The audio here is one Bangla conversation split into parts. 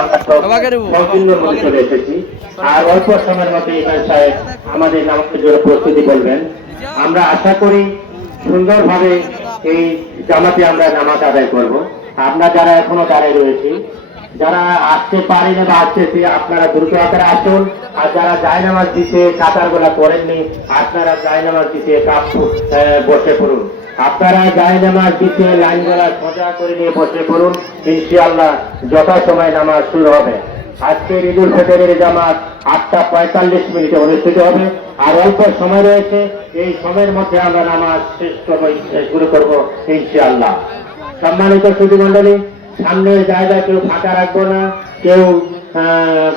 আমরা সম্পূর্ণ মনে চলে এসেছি। আর অল্প সময়ের মধ্যে ইমাম সাহেব আমাদের নামাজের জন্য প্রস্তুতি বলবেন। আমরা আশা করি সুন্দরভাবে এই জামাতে আমরা নামাজ আদায় করব। আমরা যারা এখনো দাঁড়িয়ে রয়েছি, যারা আসতে পারি না বা আসতেছি, আপনারা দ্রুত আকারে আসুন। আর যারা জায়নামাজ দিতে কাতারগুলা করেননি, আপনারা জায়নামাজ দিতে বসে পড়ুন। আপনারা জায়নামাজ দিতে লাইনগুলা সোজা করে নিয়ে বসে পড়ুন। ইনশাআল্লাহ যথাসময় নামাজ শুরু হবে। আজকের ঈদুল ফিতরের জামাত 8:45 অনুষ্ঠিত হবে। আর অল্প সময় রয়েছে, এই সময়ের মধ্যে আমরা নামাজ শুরু করব ইনশাআল্লাহ। সম্মানিত সুধীমণ্ডলী, সামনের জায়গা কেউ ফাঁকা রাখবো না, কেউ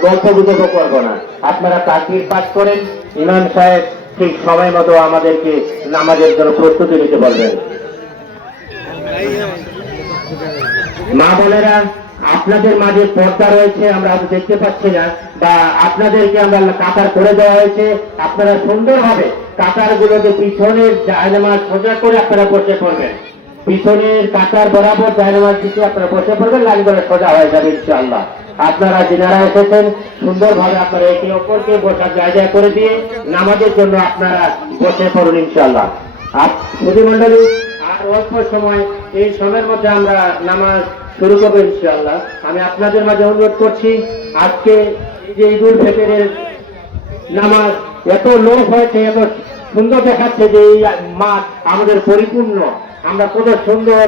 গল্প গুজব করবো না। আপনারা তাকবীর পাঠ করেন, ইমাম সাহেব ঠিক সময় মতো আমাদেরকে নামাজের জন্য প্রস্তুতি নিতে বলবেন। মা বোনেরা, আপনাদের মাঝে পর্দা রয়েছে, আমরা দেখতে পাচ্ছি না, বা আপনাদেরকে আমরা কাতার করে দেওয়া হয়েছে। আপনারা সুন্দরভাবে কাতার গুলোকে পিছনের জায়নামাজ সোজা করে আপনারা বসে পড়বেন। পিছনের কাতার বরাবর জায়নামাজ দিতে আপনারা বসে পড়বেন, লাইন করে সোজা হয়ে যাবে ইনশাআল্লাহ। আপনারা যিনারা এসেছেন সুন্দরভাবে আপনারা একে অপরকে বসার জায়গা করে দিয়ে নামাজের জন্য আপনারা বসে পড়ুন ইনশাআল্লাহ। আর সুধীমণ্ডলী, আর অল্প সময়, এই সময়ের মধ্যে আমরা নামাজ শুরু করবো ইনশাআল্লাহ। আমি আপনাদের মাঝে অনুরোধ করছি, আজকে এই যে ঈদুল ফিতরের নামাজ এত লোক হয়েছে, এত সুন্দর দেখাচ্ছে যে এই মাঠ আমাদের পরিপূর্ণ। আমরা কত সুন্দর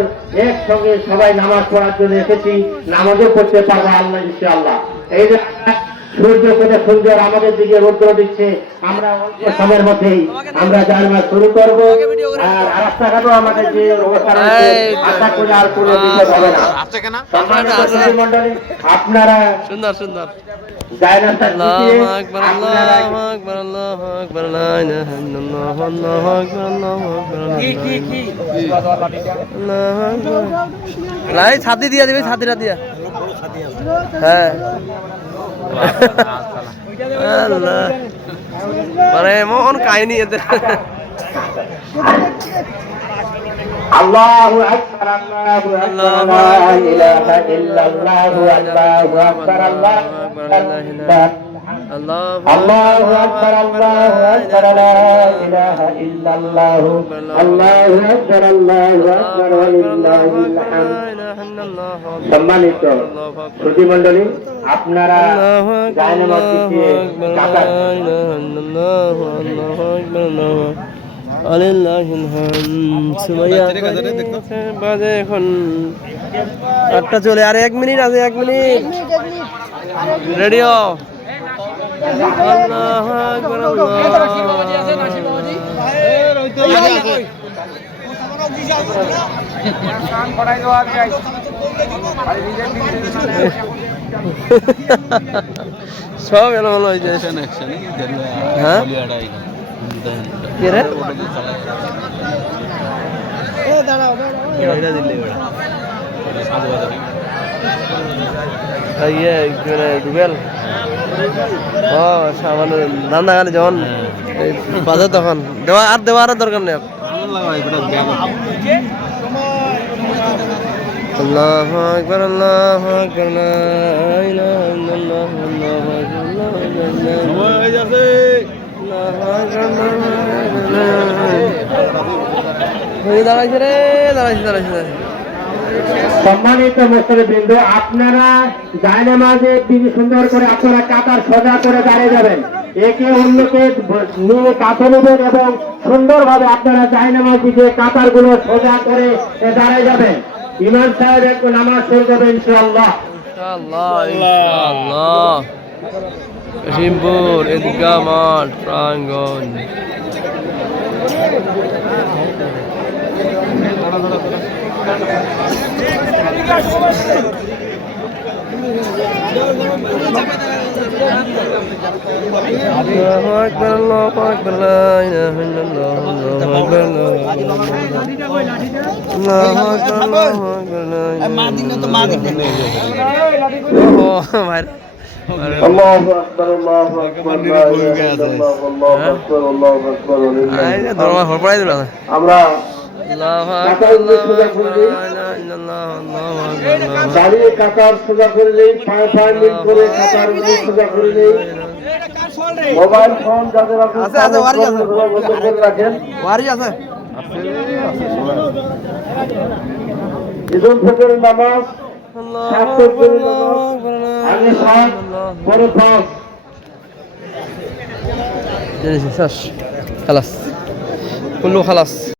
একসঙ্গে সবাই নামাজ পড়ার জন্য এসেছি, নামাজও পড়তে পারবো আল্লাহ ইনশাআল্লাহ। এই যে সূর্য কত সুন্দর আমাদের দিকে রৌদ্র দিচ্ছে, আমরা অল্প সময়ের মধ্যেই আমরা জানাজ শুরু করবো। আর রাস্তাঘাটও আমাদের যে অবস্থা রয়েছে, আশা করি আর কোনো বিপদ হবে না। সম্মানিত সুধীমণ্ডলী, আপনারা সুন্দর সুন্দর আল্লাহু আকবার আল্লাহু আকবার আল্লাহু আকবার লা ইলাহা ইল্লাল্লাহ আল্লাহু আকবার আল্লাহু আকবার কি আল্লাহু আকবার লাই ছাতি দিয়া দিবে, ছাতিটা দিয়া। হ্যাঁ আল্লাহ, মানে এমন কাহিনী এদের। আল্লাহু আকবার আল্লাহু আকবার লা ইলাহা ইল্লাল্লাহু আল্লাহু আকবার আল্লাহু আকবার আল্লাহু আকবার আল্লাহু আকবার লা ইলাহা ইল্লাল্লাহু আল্লাহু আকবার আল্লাহু আকবার ওয়া লিল্লাহিল হামদ। সম্মানিত সুধীমণ্ডলী, আপনারা জায়নামাজ দিতে কাতার বাজে এখন 8টা চলে, আর 1 মিনিট আছে, 1 মিনিট রেডিও। সব এলো হলো হয়ে যায়। হ্যাঁ কে রে ডুবেল ও সামান্য রান্না গানে যখন বাজে তখন দেওয়ার দরকার নেই। আল্লাহু আকবার আল্লাহু আকবার লা ইলাহা ইল্লাল্লাহ আল্লাহু আকবার দাঁড়াইছে রে, দাঁড়াইছে। সম্মানিত মুসলিমবৃন্দ, আপনারা জায়নামাজে সুন্দর করে আপনারা কাতার সোজা করে দাঁড়িয়ে যাবেন। একে অন্যকে নিয়ে কাছে নেবেন এবং সুন্দরভাবে আপনারা জায়নামাজ দিকে কাতার গুলো সোজা করে দাঁড়িয়ে যাবেন। ইমাম সাহেব একটু নামাজ শুরু করবেন ইনশাআল্লাহ। শিবপুর ঈদগাহ মাঠ প্রাঙ্গণ। আল্লাহু আকবার আল্লাহু আকবার লা ইলাহা ইল্লাল্লাহ আল্লাহু আকবার আল্লাহু আকবার আল্লাহু আকবার ও ভাই আল্লাহু আকবার আল্লাহু আকবার লা ইলাহা ইল্লাল্লাহ আল্লাহু আকবার আল্লাহু আকবার। আই দরমা হড়পড়াই দিল। আমরা আল্লাহু আকবার আল্লাহু আকবার লা ইল্লাল্লাহ আল্লাহু আকবার আল্লাহু দাঁড়িয়ে কাতার সোজা করে নেই, পায়ে পায়ে মিল করে কাতার সোজা করে নেই। মোবাইল ফোন যাদের আপনি আছে, আছে, ওয়ারি আছে। বন্ধ করে রাখেন। ওয়ারি আছে ঈদুল ফিতরের নামাজ আল্লাহু সাত আকবার তকবীরের আল্লাহু নামাজ, আকবার আগে সাত পরে পাঁচ। শেষ খালাস কুল্লু খালাস